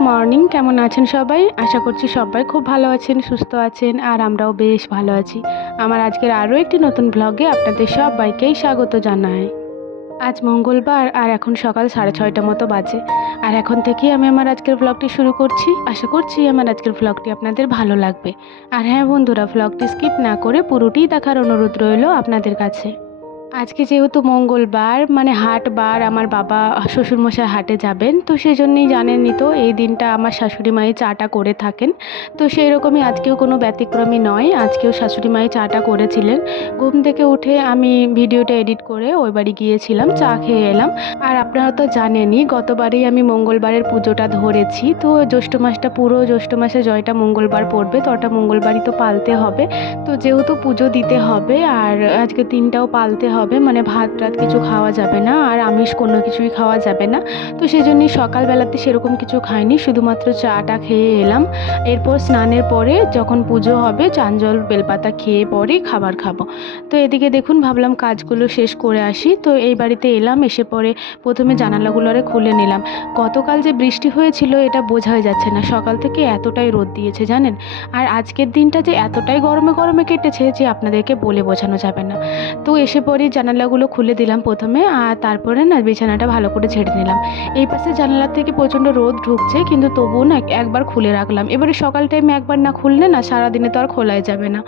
Morning, কেমন আছেন সবাই? আশা করছি সবাই খুব ভালো আছেন, সুস্থ আছেন, আর আমরাও বেশ ভালো আছি। আমার আজকের আরও একটি নতুন ব্লগে আপনাদের সবাইকেই স্বাগত জানাই। আজ মঙ্গলবার, আর এখন সকাল সাড়ে ছয়টা মতো বাজে। আর এখন থেকেই আমি আমার আজকের ব্লগটি শুরু করছি। আশা করছি আমার আজকের ব্লগটি আপনাদের ভালো লাগবে। আর হ্যাঁ বন্ধুরা ব্লগটি স্কিপ না করে পুরোটি দেখার অনুরোধ রইল আপনাদের কাছে। আজকে যেহেতু মঙ্গলবার মানে হাটবার আমার বাবা শ্বশুরমশাই হাটে যাবেন, তো সেই জন্যই জানেনই তো এই দিনটা আমার শাশুড়ি মায়ের চাটা করে থাকেন। তো সেই রকমই আজকেও কোনো ব্যতিক্রমী নয়, আজকেও শাশুড়ি মায়ের চাটা করেছিলেন। ঘুম থেকে উঠে আমি ভিডিওটা এডিট করে ওই বাড়ি গিয়েছিলাম, চা খেয়ে এলাম। আর আপনারা তো জানেনই, গতবারেই আমি মঙ্গলবারের পুজোটা ধরেছি, তো জ্যৈষ্ঠ মাসটা পুরো জ্যৈষ্ঠ মাসে জয়টা মঙ্গলবার পড়বে, তো ওটা মঙ্গলবারই তো পালতে হবে। তো যেহেতু পুজো দিতে হবে, আর আজকে দিনটাও পালতে হবে মানে ভাত টাত কিছু খাওয়া যাবে না, আর আমিষ কোনো কিছুই খাওয়া যাবে না। তো সেই জন্যই সকালবেলাতে সেরকম কিছু খাইনি, শুধুমাত্র চাটা খেয়ে এলাম। এরপর স্নানের পরে যখন পুজো হবে চাঞ্জল বেলপাতা খেয়ে পরেই খাবার খাব। তো এদিকে দেখুন, ভাবলাম কাজগুলো শেষ করে আসি। তো এই বাড়িতে এলাম, এসে পরে প্রথমে জানালাগুলো আরে খুলে নিলাম। গতকাল যে বৃষ্টি হয়েছিল, এটা বোঝাই যাচ্ছে না। সকাল থেকে এতটাই রোদ দিয়েছে, জানেন? আর আজকের দিনটা যে এতটাই গরমে গরমে কেটেছে, যে আপনাদেরকে বলে বোঝানো যাবে না। তো এসে পরে জানালাগুলো খুলে দিলাম প্রথমে, আর তারপরে না বিছানাটা ভালো করে ঝেড়ে নিলাম। এই পাশে জানালার থেকে প্রচণ্ড রোদ ঢুকছে, কিন্তু তবুও না একবার খুলে রাখলাম। এবারে সকাল টাইমে একবার না খুললে না সারাদিনে তো আর খোলাই যাবে না।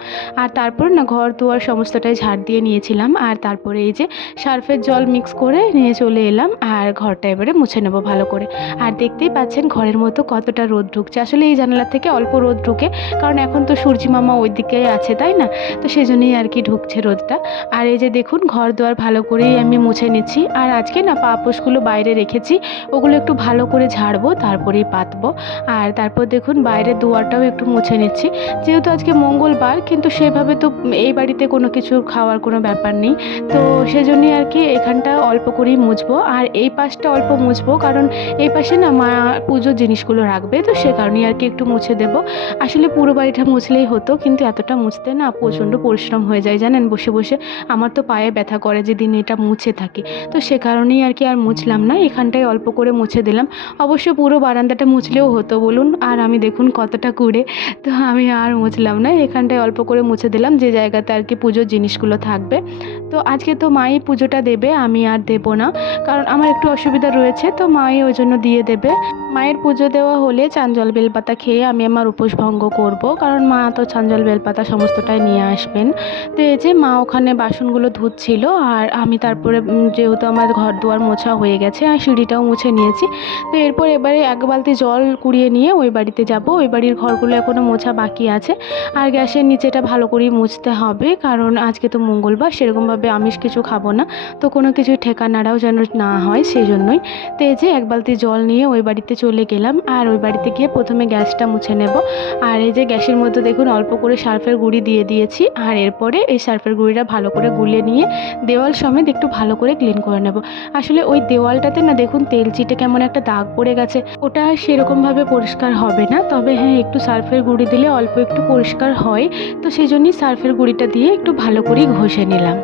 আর তারপর না ঘর দুয়ার সমস্তটাই ঝাড় দিয়ে নিয়েছিলাম, আর তারপরে এই যে সার্ফের জল মিক্স করে নিয়ে চলে এলাম, আর ঘরটা এবারে মুছে নেব ভালো করে। আর দেখতেই পাচ্ছেন ঘরের মতো কতটা রোদ ঢুকছে। আসলে এই জানালার থেকে অল্প রোদ ঢুকে, কারণ এখন তো সূর্যি মামা ওই দিকেই আছে, তাই না? তো সেই জন্যই আর কি ঢুকছে রোদটা। আর এই যে দেখুন ঘর দুয়ার ভালো করেই আমি মুছে নিচ্ছি। আর আজকে না পাপোশগুলো বাইরে রেখেছি, ওগুলো একটু ভালো করে ঝাড়বো, তারপরেই পাতবো। আর তারপর দেখুন বাইরের দুয়ারটাও একটু মুছে নিচ্ছি। যেহেতু আজকে মঙ্গলবার, কিন্তু সেভাবে তো এই বাড়িতে কোনো কিছু খাওয়ার কোনো ব্যাপার নেই। তো সেজন্যই আর কি এখানটা অল্প করেই মুছবো। আর এই পাশটা অল্প মুছবো, কারণ এই পাশে না মা পুজোর জিনিসগুলো রাখবে, তো সে কারণেই আর কি একটু মুছে দেবো। আসলে পুরো বাড়িটা মুছলেই হতো, কিন্তু এতটা মুছতে না প্রচণ্ড পরিশ্রম হয়ে যায় জানেন বসে বসে। আমার তো পায়ে ব্যথা করে, যেদিন এটা মুছে থাকে। তো সে কারণেই আর কি আর মুছলাম না। এখানটায় অল্প করে মুছে দিলাম। অবশ্য পুরো বারান্দাটা মুছলেও হতো, বলুন। আর আমি দেখুন কতটা কুড়ে। তো আমি আর মুছলাম না। এখানটায় অল্প করে মুছে দিলাম। যে জায়গাতে আর কি পুজোর জিনিসগুলো থাকবে। তো আজকে তো মাই পুজোটা দেবে, আমি আর দেবো না। কারণ আমার একটু অসুবিধা রয়েছে, তো মাই ওই জন্য দিয়ে দেবে। মায়ের পুজো দেওয়া হলে চাঞ্জল বেলপাতা খেয়ে আমি আমার উপোস ভঙ্গ করব। কারণ মা তো চাঞ্জল বেলপাতা সমস্তটাই নিয়ে আসবেন। তো এই যে মা ওখানে বাসনগুলো ধুচ্ছিল আর আমি তারপরে যেহেতু আমার ঘর দুয়ার মোছা হয়ে গেছে আর সিঁড়িটাও মুছে নিয়েছি, তো এরপর এবারে এক বালতি জল কুড়িয়ে নিয়ে ওই বাড়িতে যাব। ওই বাড়ির ঘরগুলো এখনও মোছা বাকি আছে আর গ্যাসের নিচেটা ভালো করেই মুছতে হবে কারণ আজকে তো মঙ্গলবার, সেরকমভাবে আমিষ কিছু খাব না। তো কোনো কিছু ঠেকানারাও যেন না হয় সেই জন্যই তো এই যে এক বালতি জল নিয়ে ওই বাড়িতে চলে গেলাম আর ওই বাড়িতে গিয়ে প্রথমে গ্যাসটা মুছে নেব। আর এই যে গ্যাসের মধ্যে দেখুন অল্প করে সার্ফের গুঁড়ি দিয়ে দিয়েছি আর এরপরে এই সার্ফের গুঁড়িটা ভালো করে গুলে নিয়ে দেওয়াল সমেত একটু ভালো করে ক্লিন করে নেব। আসলে ওই দেওয়ালটাতে না দেখুন, তেল চিটে কেমন একটা দাগ পড়ে গেছে। ওটা আর সেরকমভাবে পরিষ্কার হবে না, তবে হ্যাঁ একটু সার্ফের গুঁড়ি দিলে অল্প একটু পরিষ্কার হয়। তো সেই জন্যই সার্ফের গুঁড়িটা দিয়ে একটু ভালো করেই ঘষে নিলাম।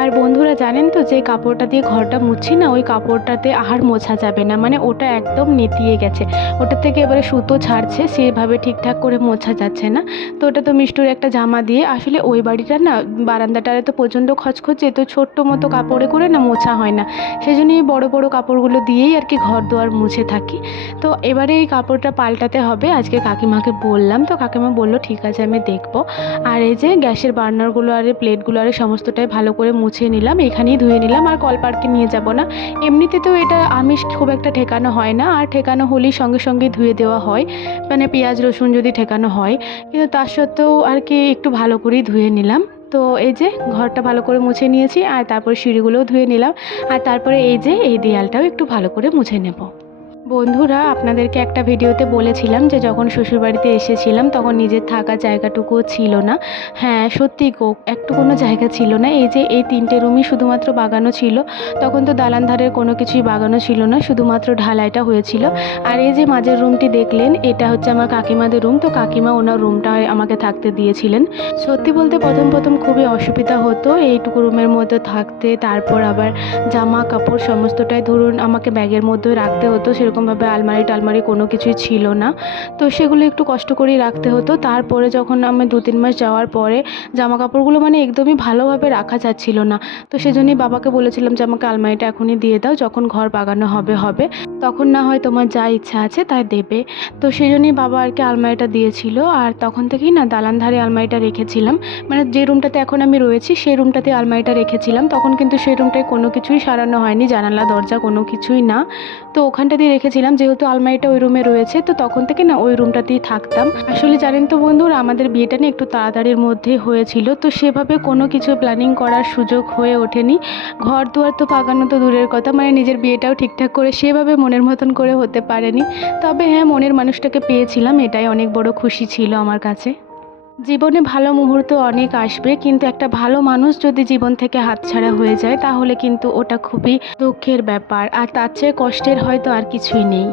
আর বন্ধুরা জানেন তো যে কাপড়টা দিয়ে ঘরটা মুছছি না, ওই কাপড়টাতে আহার মোছা যাবে না। মানে ওটা একদম নেতিয়ে গেছে। ওটা থেকে এবারে সুতো ছাড়ছে, সেভাবে ঠিকঠাক করে মোছা যাচ্ছে না। তো ওটা তো মিষ্টুর একটা জামা দিয়ে, আসলে ওই বাড়িটা না, বারান্দাটারে তো প্রচণ্ড খচখচে, তো ছোট্ট মতো কাপড়ে করে না মোছা হয় না। সেই জন্যই বড় বড় কাপড়গুলো দিয়েই আর কি ঘর দুয়ার মুছে থাকি। তো এবারে এই কাপড়টা পাল্টাতে হবে। আজকে কাকিমাকে বললাম, তো কাকিমা বলল, ঠিক আছে, আমি দেখব। আর এই যে গ্যাসের বার্নারগুলো, আর প্লেটগুলো, আর সমস্তটাই ভালো করে মুছে নিলাম, এখানেই ধুয়ে নিলাম আর কলপার্কে নিয়ে যাব না। এমনিতে তো এটা আমিষ খুব একটা ঠেকানো হয় না, আর ঠেকানো হলেই সঙ্গে সঙ্গে ধুয়ে দেওয়া হয়। মানে পেঁয়াজ, রসুন যদি ঠেকানো হয়, কিন্তু তার সত্ত্বেও আর কি একটু ভালো করেই ধুয়ে নিলাম। তো এই যে ঘরটা ভালো করে মুছে নিয়েছি, আর তারপরে সিঁড়িগুলোও ধুয়ে নিলাম, আর তারপরে এই যে এই দেয়ালটাও একটু ভালো করে মুছে নেব। বন্ধুরা, আপনাদেরকে একটা ভিডিওতে বলেছিলাম যে যখন শ্বশুরবাড়িতে এসেছিলাম তখন নিজের থাকার জায়গাটুকুও ছিল না। হ্যাঁ সত্যি গো একটু কোনো জায়গা ছিল না। এই যে এই তিনটে রুমই শুধুমাত্র বাগানো ছিল, তখন তো দালান ধারের কোনো কিছুই বাগানো ছিল না, শুধুমাত্র ঢালাইটা হয়েছিল। আর এই যে মাঝের রুমটি দেখলেন, এটা হচ্ছে আমার কাকিমাদের রুম, তো কাকিমা ওনার রুমটা আমাকে থাকতে দিয়েছিলেন। সত্যি বলতে প্রথম প্রথম খুবই অসুবিধা হতো এইটুকু রুমের মধ্যে থাকতে, তারপর আবার জামা কাপড় সমস্তটাই ধরুন আমাকে ব্যাগের মধ্যে রাখতে হতো, সেরকম সেরকমভাবে আলমারি টালমারি কোনো কিছুই ছিল না। তো সেগুলো একটু কষ্ট করেই রাখতে হতো। তারপরে যখন আমি দু তিন মাস যাওয়ার পরে জামা কাপড়গুলো মানে একদমই ভালোভাবে রাখা যাচ্ছিল না। তো সেজন্যই বাবাকে বলেছিলাম যে, আমাকে আলমারিটা এখনই দিয়ে দাও, যখন ঘর বাগানো হবে হবে। তখন না হয় তোমার যা ইচ্ছা আছে তাই দেবে। তো সেই জন্যই বাবা আর কি আলমারিটা দিয়েছিল। আর তখন থেকেই না দালান ধারে আলমারিটা রেখেছিলাম। মানে যে রুমটাতে এখন আমি রয়েছি, সেই রুমটাতে আলমারিটা রেখেছিলাম। তখন কিন্তু সেই রুমটায় কোনো কিছুই সারানো হয়নি, জানালা, দরজা কোনো কিছুই না। তো ওখানটাতেই রেখেছিলাম, যেহেতু আলমারিটা ওই রুমে রয়েছে, তো তখন থেকে না ওই রুমটাতেই থাকতাম। আসলে জানেন তো বন্ধুরা, আমাদের বিয়েটা না একটু তাড়াতাড়ির মধ্যে হয়েছিল, তো সেভাবে কোনো কিছু প্ল্যানিং করার সুযোগ হয়ে ওঠেনি। ঘর দুয়ার তো পাকানো তো দূরের কথা মানে নিজের বিয়েটাও ঠিকঠাক করে সেভাবে মনের মতন করে হতে পারেনি। তবে হ্যাঁ মনের মানুষটাকে পেয়েছিলাম, এটাই অনেক বড় খুশি ছিল আমার কাছে। জীবনে ভালো মুহূর্ত অনেক আসবে, কিন্তু একটা ভালো মানুষ যদি জীবন থেকে হাতছাড়া হয়ে যায়, তাহলে কিন্তু ওটা খুবই দুঃখের ব্যাপার। আর তার চেয়ে কষ্টের হয়তো আর কিছুই নেই।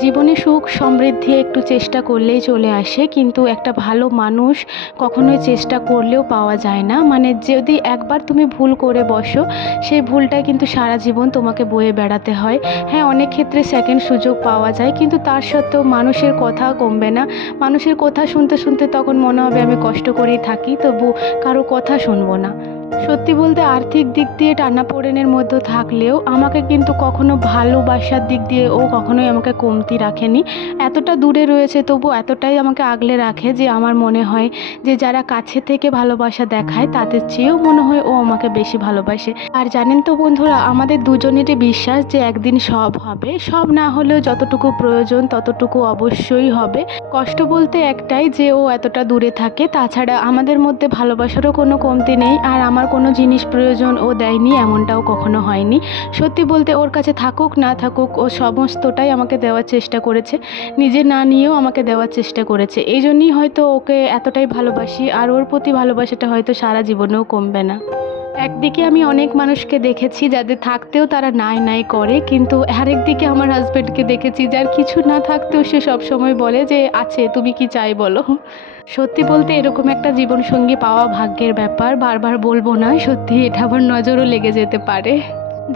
জীবনে সুখ, সমৃদ্ধি একটু চেষ্টা করলেই চলে আসে, কিন্তু একটা ভালো মানুষ কখনোই চেষ্টা করলেও পাওয়া যায় না। মানে যদি একবার তুমি ভুল করে বসো, সেই ভুলটা কিন্তু সারা জীবন তোমাকে বয়ে বেড়াতে হয়। হ্যাঁ অনেক ক্ষেত্রে সেকেন্ড সুযোগ পাওয়া যায়, কিন্তু তার সত্ত্বেও মানুষের কথা কমবে না। মানুষের কথা শুনতে শুনতে তখন মনে হবে আমি কষ্ট করেই থাকি, তবু কারও কথা শুনব না। সত্যি বলতে আর্থিক দিক দিয়ে টানাপোড়েনের মধ্যে থাকলেও আমাকে কিন্তু কখনো ভালোবাসার দিক দিয়ে ও কখনোই আমাকে কমতি রাখেনি। এতটা দূরে রয়েছে, তবু এতটাই আমাকে আগলে রাখে যে আমার মনে হয় যে যারা কাছে থেকে ভালোবাসা দেখায়, তাদের চেয়েও মনে হয় ও আমাকে বেশি ভালোবাসে। আর জানেন তো বন্ধুরা, আমাদের দুজনেরই বিশ্বাস যে একদিন সব হবে, সব না হলেও যতটুকু প্রয়োজন ততটুকু অবশ্যই হবে। কষ্ট বলতে একটাই যে ও এতটা দূরে থাকে। তাছাড়া আমাদের মধ্যে ভালোবাসারও কোনো কমতি নেই আর আমার কোনো জিনিস প্রয়োজন ও দেয়নি এমনটাও কখনো হয়নি। সত্যি বলতে ওর কাছে থাকুক, না থাকুক, ও সমস্তটাই আমাকে দেওয়ার চেষ্টা করেছে। নিজে না নিয়েও আমাকে দেওয়ার চেষ্টা করেছে। এই জন্যই হয়তো ওকে এতটাই ভালোবাসি আর ওর প্রতি ভালোবাসাটা হয়তো সারা জীবনেও কমবে না। একদিকে আমি অনেক মানুষকে দেখেছি যাদের থাকতেও তারা নাই নাই করে, কিন্তু আরেক দিকে আমার হাজব্যান্ডকে দেখেছি যার কিছু না থাকতেও সে সবসময় বলে যে, আছে, তুমি কি চাই বলো? সত্যি বলতে এরকম একটা জীবনসঙ্গী পাওয়া ভাগ্যের ব্যাপার, বারবার বলব না, সত্যি এটা আবার নজরও লেগে যেতে পারে।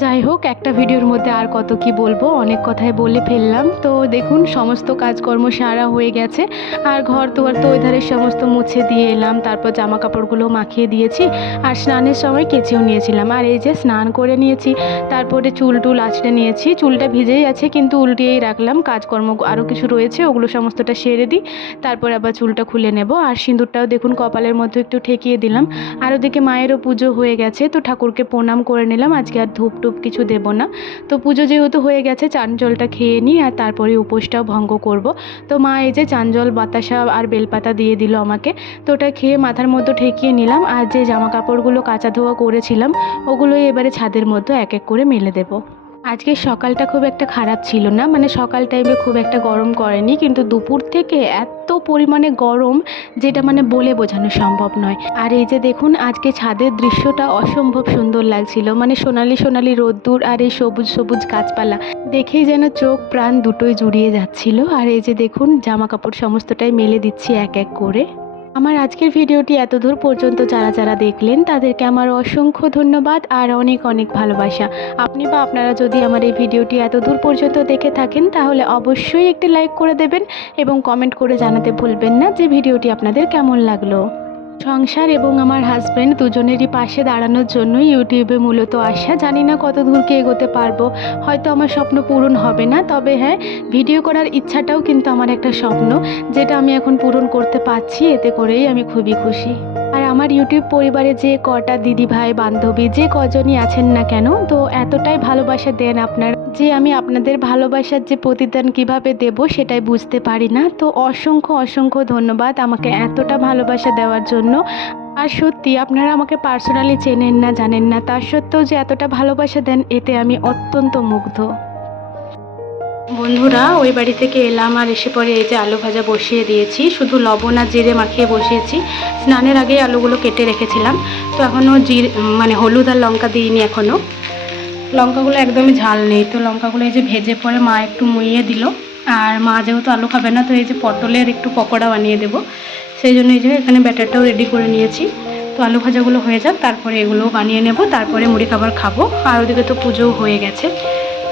যাই হোক, একটা ভিডিওর মধ্যে আর কত কি বলব, অনেক কথাই বলে ফেললাম। তো দেখুন, সমস্ত কাজকর্ম সারা হয়ে গেছে। আর ঘর তোয়ার তো ওই ধারে সমস্ত মুছে দিয়ে এলাম, তারপর জামা কাপড়গুলো মাখিয়ে দিয়েছি। আর স্নানের সময় কেচেও নিয়েছিলাম। আর এই যে স্নান করে নিয়েছি, তারপরে চুল টুল আঁচড়ে নিয়েছি। চুলটা ভিজেই আছে, কিন্তু উল্টিয়েই রাখলাম। কাজকর্ম আরও কিছু রয়েছে, ওগুলো সমস্তটা সেরে দিই। তারপর আবার চুলটা খুলে নেব। আর সিঁদুরটাও দেখুন, কপালের মধ্যে একটু ঠেকিয়ে দিলাম। আর ওদিকে মায়েরও পুজো হয়ে গেছে, তো ঠাকুরকে প্রণাম করে নিলাম। আজকে আর ধূপ টুপ কিছু দেব না। তো পুজো যেহেতু হয়ে গেছে চান জলটা খেয়ে নিই আর তারপরে উপোসটাও ভঙ্গ করব। তো মা এই যে চান জল বাতাসা আর বেলপাতা দিয়ে দিল আমাকে। তো ওটা খেয়ে মাথার মধ্যে ঠেকিয়ে নিলাম আর যে জামা কাপড়গুলো কাঁচা ধোয়া করেছিলাম, ওগুলোই এবারে ছাদের মধ্যে এক এক করে মেলে দেবো। আজকে সকালটা খুব একটা খারাপ ছিল না। মানে সকাল টাইমে খুব একটা গরম করেনি, কিন্তু দুপুর থেকে এত পরিমাণে গরম যেটা মানে বলে বোঝানো সম্ভব নয়। আর এই যে দেখুন, আজকে ছাদের দৃশ্যটা অসম্ভব সুন্দর লাগছিল। মানে সোনালি সোনালি রোদ্দুর আর এই সবুজ সবুজ গাছপালা দেখেই যেন চোখ প্রাণ দুটোই জুড়িয়ে যাচ্ছিল। আর এই যে দেখুন জামা কাপড় সমস্তটাই মেলে দিচ্ছি এক এক করে। আমার আজকের ভিডিওটি এতদূর পর্যন্ত যারা যারা দেখলেন, তাদেরকে আমার অসংখ্য ধন্যবাদ আর অনেক অনেক ভালোবাসা। আপনি বা আপনারা যদি আমার এই ভিডিওটি এত দূর পর্যন্ত দেখে থাকেন, তাহলে অবশ্যই একটি লাইক করে দেবেন এবং কমেন্ট করে জানাতে ভুলবেন না যে ভিডিওটি আপনাদের কেমন লাগল। সংসার এবং আমার হাজব্যান্ড দুজনেরই পাশে দাঁড়ানোর জন্য ইউটিউবে মূলত আসা। জানি না কত দূরকে এগোতে পারব। হয়তো আমার স্বপ্ন পূরণ হবে না। তবে হ্যাঁ ভিডিও করার ইচ্ছাটাও কিন্তু আমার একটা স্বপ্ন, যেটা আমি এখন পূরণ করতে পারছি। এতে করেই আমি খুবই খুশি। আর আমার ইউটিউব পরিবারে যে কটা দিদি ভাই, বান্ধবী যে কজনই আছেন না কেন, তো এতটাই ভালোবাসা দেন আপনার যে আমি আপনাদের ভালোবাসার যে প্রতিদান কীভাবে দেব সেটাই বুঝতে পারি না। তো অসংখ্য অসংখ্য ধন্যবাদ আমাকে এতটা ভালোবাসা দেওয়ার জন্য। আর সত্যি আপনারা আমাকে পার্সোনালি চেনেন না, জানেন না, তার সত্ত্বেও যে এতটা ভালোবাসা দেন, এতে আমি অত্যন্ত মুগ্ধ। বন্ধুরা, ওই বাড়ি থেকে এলাম আর এসে পরে এই যে আলু ভাজা বসিয়ে দিয়েছি। শুধু লবণ আর জিরে মাখিয়ে বসিয়েছি। স্নানের আগেই আলুগুলো কেটে রেখেছিলাম। তো এখনও জিরে মানে হলুদ আর লঙ্কা দিইনি এখনও লঙ্কাগুলো একদমই ঝাল নেই। তো লঙ্কাগুলো এই যে ভেজে পরে মা একটু মুইয়ে দিল। আর মা যেহেতু আলু খাবে না, তো এই যে পটলের একটু পকোড়া বানিয়ে দেবো। সেই জন্য এই যে এখানে ব্যাটারটাও রেডি করে নিয়েছি। তো আলু ভাজাগুলো হয়ে যাক, তারপরে এগুলোও বানিয়ে নেব। তারপরে মুড়ি খাবার খাব। আর ওদিকে তো পুজোও হয়ে গেছে।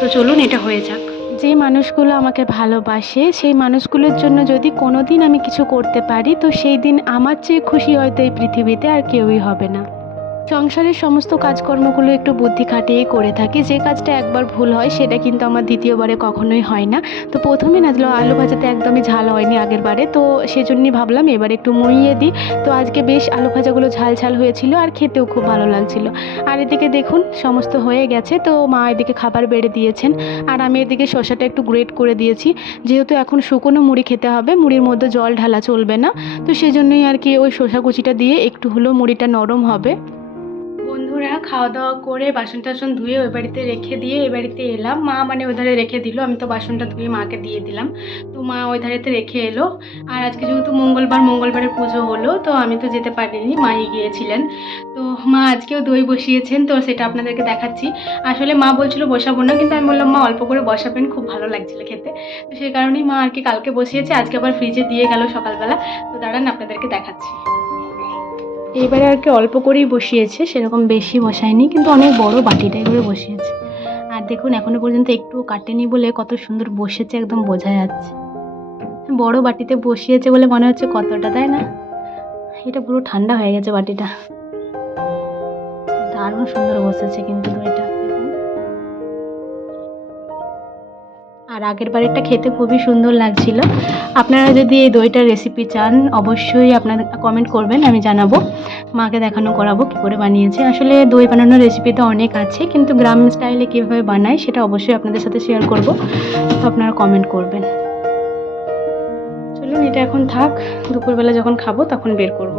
তো চলুন, এটা হয়ে যাক। যে মানুষগুলো আমাকে ভালোবাসে, সেই মানুষগুলোর জন্য যদি কোনো দিন আমি কিছু করতে পারি, তো সেই দিন আমার চেয়ে খুশি হয়তো এই পৃথিবীতে আর কেউই হবে না। সংসারের সমস্ত কাজকর্মগুলো একটু বুদ্ধি খাটিয়েই করে থাকি। যে কাজটা একবার ভুল হয়, সেটা কিন্তু আমার দ্বিতীয়বারে কখনোই হয় না। তো প্রথমে নাচলো আলু ভাজাতে একদমই ঝাল হয়নি আগের বারে তো সেজন্যই ভাবলাম এবার একটু মুড়িয়ে দিই। তো আজকে বেশ আলু ভাজাগুলো ঝাল ঝাল হয়েছিল আর খেতেও খুব ভালো লাগছিল। আর এদিকে দেখুন, সমস্ত হয়ে গেছে। তো মা এদিকে খাবার বেড়ে দিয়েছেন। আর আমি এদিকে শসাটা একটু গ্রেট করে দিয়েছি। যেহেতু এখন শুকনো মুড়ি খেতে হবে, মুড়ির মধ্যে জল ঢালা চলবে না। তো সেজন্যই আর কি ওই শসা কুচিটা দিয়ে একটু হলেও মুড়িটা নরম হবে। বন্ধুরা খাওয়া দাওয়া করে বাসন টাসন ধুয়ে ওই বাড়িতে রেখে দিয়ে এ বাড়িতে এলাম। মা মানে ওই ধারে রেখে দিল, আমি তো বাসনটা ধুয়ে মাকে দিয়ে দিলাম। তো মা ওই ধারেতে রেখে এলো। আর আজকে যেহেতু মঙ্গলবার মঙ্গলবারের পুজো হলো, তো আমি তো যেতে পারিনি মাই গিয়েছিলেন তো মা আজকেও দই বসিয়েছেন, তো সেটা আপনাদেরকে দেখাচ্ছি। আসলে মা বলছিল বসাবো না, কিন্তু আমি বললাম, মা, অল্প করে বসাবেন, খুব ভালো লাগছিল খেতে। তো সেই কারণেই মা আর কি কালকে বসিয়েছে, আজকে আবার ফ্রিজে দিয়ে গেল সকালবেলা। তো দাঁড়ান, আপনাদেরকে দেখাচ্ছি। এবারে আর কি অল্প করেই বসিয়েছে, সেরকম বেশি বসায়নি, কিন্তু অনেক বড় বাটিটাই করে বসিয়েছে। আর দেখুন এখনও পর্যন্ত একটু কাটেনি বলে কত সুন্দর বসেছে একদম বোঝা যাচ্ছে। বড় বাটিতে বসিয়েছে বলে মনে হচ্ছে কতটা, তাই না? এটা পুরো ঠান্ডা হয়ে গেছে বাটিটা। দারুণ সুন্দর বসেছে কিন্তু আর আগের বারেরটা খেতে খুবই সুন্দর লাগছিল। আপনারা যদি এই দইটার রেসিপি চান, অবশ্যই আপনারা কমেন্ট করবেন, আমি জানাব। মাকে দেখানো করাবো কী করে বানিয়েছে। আসলে দই বানানোর রেসিপি তো অনেক আছে, কিন্তু গ্রাম স্টাইলে কীভাবে বানায় সেটা অবশ্যই আপনাদের সাথে শেয়ার করব। তো আপনারা কমেন্ট করবেন। চলুন, এটা এখন থাক। দুপুরবেলা যখন খাব, তখন বের করব।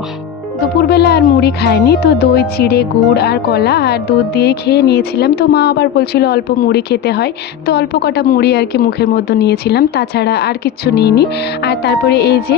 দুপুরবেলা আর মুড়ি খায়নি, তো দই, চিড়ে, গুড় আর কলা আর দুধ দিয়ে খেয়ে নিয়েছিলাম। তো মা আবার বলছিল অল্প মুড়ি খেতে হয়। তো অল্প কটা মুড়ি আর কি মুখের মধ্যে নিয়েছিলাম, তাছাড়া আর কিচ্ছু নিইনি। আর তারপরে এই যে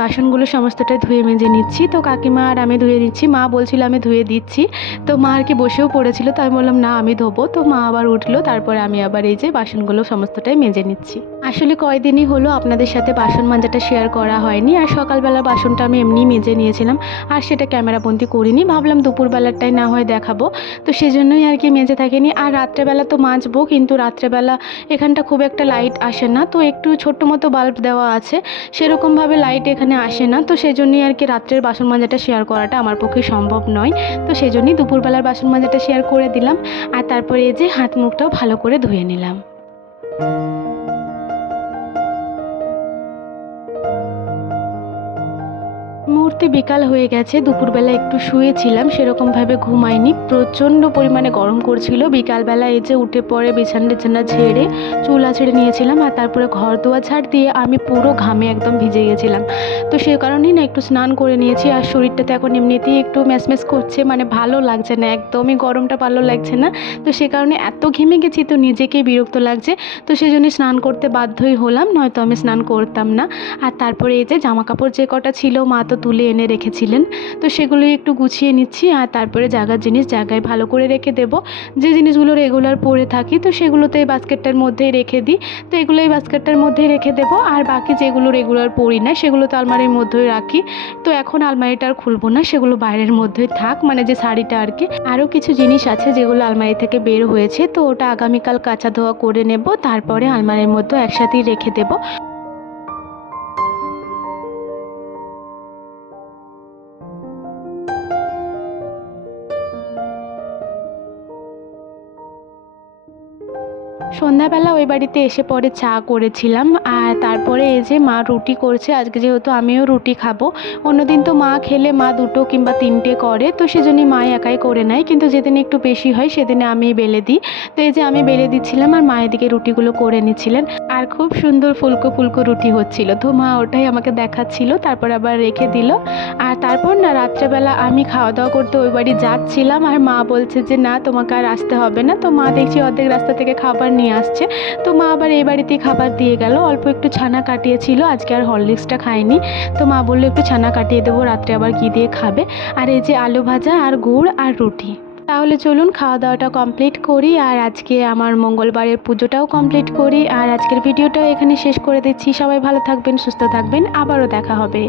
বাসনগুলো সমস্তটা ধুয়ে মেজে নিচ্ছি। তো কাকিমা আর আমি ধুয়ে দিচ্ছি। মা বলছিল আমি ধুয়ে দিচ্ছি। তো মা আর কি বসেও পড়েছিল, তো আমি বললাম, না, আমি ধোবো। তো মা আবার উঠল, তারপরে আমি আবার এই যে বাসনগুলো সমস্তটাই মেজে নিচ্ছি। আসলে কয়দিনই হলো আপনাদের সাথে বাসন মাজাটা শেয়ার করা হয়নি। আর সকালবেলা বাসনটা আমি এমনি মেজে নিয়েছিলাম। আর সেটা ক্যামেরাবন্দি করিনি। ভাবলাম দুপুরবেলাটাই না হয় দেখাবো। তো সেজন্যই আর কি মেজে থাকিনি। আর রাত্রেবেলা তো মাজবো, কিন্তু রাত্রেবেলা এখানটা খুব একটা লাইট আসে না। তো একটু ছোট্ট মতো বাল্ব দেওয়া আছে। সেরকমভাবে লাইট এখানে আসে না। তো সেজন্যই আর কি রাত্রের বাসন মাজাটা শেয়ার করাটা আমার পক্ষে সম্ভব নয়। তো সেজন্যই দুপুরবেলার বাসন মাজাটা শেয়ার করে দিলাম। আর তারপরে এই যে হাত মুখটাও ভালো করে ধুয়ে নিলাম। মুহূর্তে বিকাল হয়ে গেছে, দুপুরবেলা একটু শুয়েছিলাম, সেরকমভাবে ঘুমাইনি, প্রচণ্ড পরিমাণে গরম করছিল, বিকালবেলা এই যে উঠে পড়ে বিছানা টিছানা ঝেড়ে চুল আছড়ে নিয়েছিলাম আর তারপরে ঘর দোয়া ছাড় দিয়ে আমি পুরো ঘামে একদম ভিজে গেছিলাম। তো সে কারণেই না একটু স্নান করে নিয়েছি আর শরীরটাতে এখন এমনিতেই একটু ম্যাচম্যাচ করছে মানে ভালো লাগছে না, একদমই গরমটা ভালো লাগছে না। তো সে কারণে এত ঘেমে গেছি তো নিজেকেই বিরক্ত লাগছে, তো সেই জন্যই স্নান করতে বাধ্যই হলাম, নয়তো আমি স্নান করতাম না। আর তারপরে এই যে জামা কাপড় যে কটা ছিল, মা তো তুলে এনে রেখেছিলেন। তো সেগুলোই একটু গুছিয়ে নিচ্ছি আর তারপরে জায়গার জিনিস জায়গায় ভালো করে রেখে দেব। যে জিনিসগুলো রেগুলার পরে থাকি, তো সেগুলোতে বাস্কেটটার মধ্যেই রেখে দিই। তো এগুলো এই বাস্কেটটার মধ্যেই রেখে দেবো। আর বাকি যেগুলো রেগুলার পরি না, সেগুলো তো আলমারির মধ্যেই রাখি। তো এখন আলমারিটা আর খুলবো না, সেগুলো বাইরের মধ্যেই থাক মানে যে শাড়িটা আর কি। আরও কিছু জিনিস আছে যেগুলো আলমারি থেকে বের হয়েছে, তো ওটা আগামীকাল কাঁচা ধোয়া করে নেব। তারপরে আলমারির মধ্যে একসাথেই রেখে দেবো। সন্ধ্যাবেলা ওই বাড়িতে এসে পরে চা করেছিলাম আর তারপরে এই যে মা রুটি করছে, আজকে যেহেতু আমিও রুটি খাব। অন্যদিন তো মা খেলে মা দুটো কিংবা তিনটে করে, তো সেজন্যই মা একাই করে নেয়। কিন্তু যেদিন একটু বেশি হয় সেদিনে আমি বেলে দিই। তো এই যে আমি বেলে দিচ্ছিলাম আর মায়ের দিকে রুটিগুলো করে নিচ্ছিলেন। আর খুব সুন্দর ফুলকো ফুলকো রুটি হচ্ছিল। তো মা ওটাই আমাকে দেখাচ্ছিল, তারপর আবার রেখে দিল। আর তারপর না রাত্রেবেলা আমি খাওয়া দাওয়া করতে ওই বাড়ি যাচ্ছিলাম আর মা বলছে যে, না, তোমাকে আর আসতে হবে না। তো মা দেখছি অর্ধেক রাস্তা থেকে খাবার নিয়ে আসছে। তো মা আবার এই বাড়িতেই খাবার দিয়ে গেল। অল্প একটু ছানা কাটিয়েছিল। আজকে আর হরলিক্সটা খায়নি। তো মা বলল, একটু ছানা কাটিয়ে দেবো, রাত্রে আবার কী দিয়ে খাবে। আর এই যে আলু ভাজা আর গুড় আর রুটি। তাহলে চলুন খাওয়া দাওয়াটা কমপ্লিট করি। আর আজকে আমার মঙ্গলবারের পুজোটাও কমপ্লিট করি। আর আজকের ভিডিওটাও এখানে শেষ করে দিচ্ছি। সবাই ভালো থাকবেন, সুস্থ থাকবেন। আবারও দেখা হবে।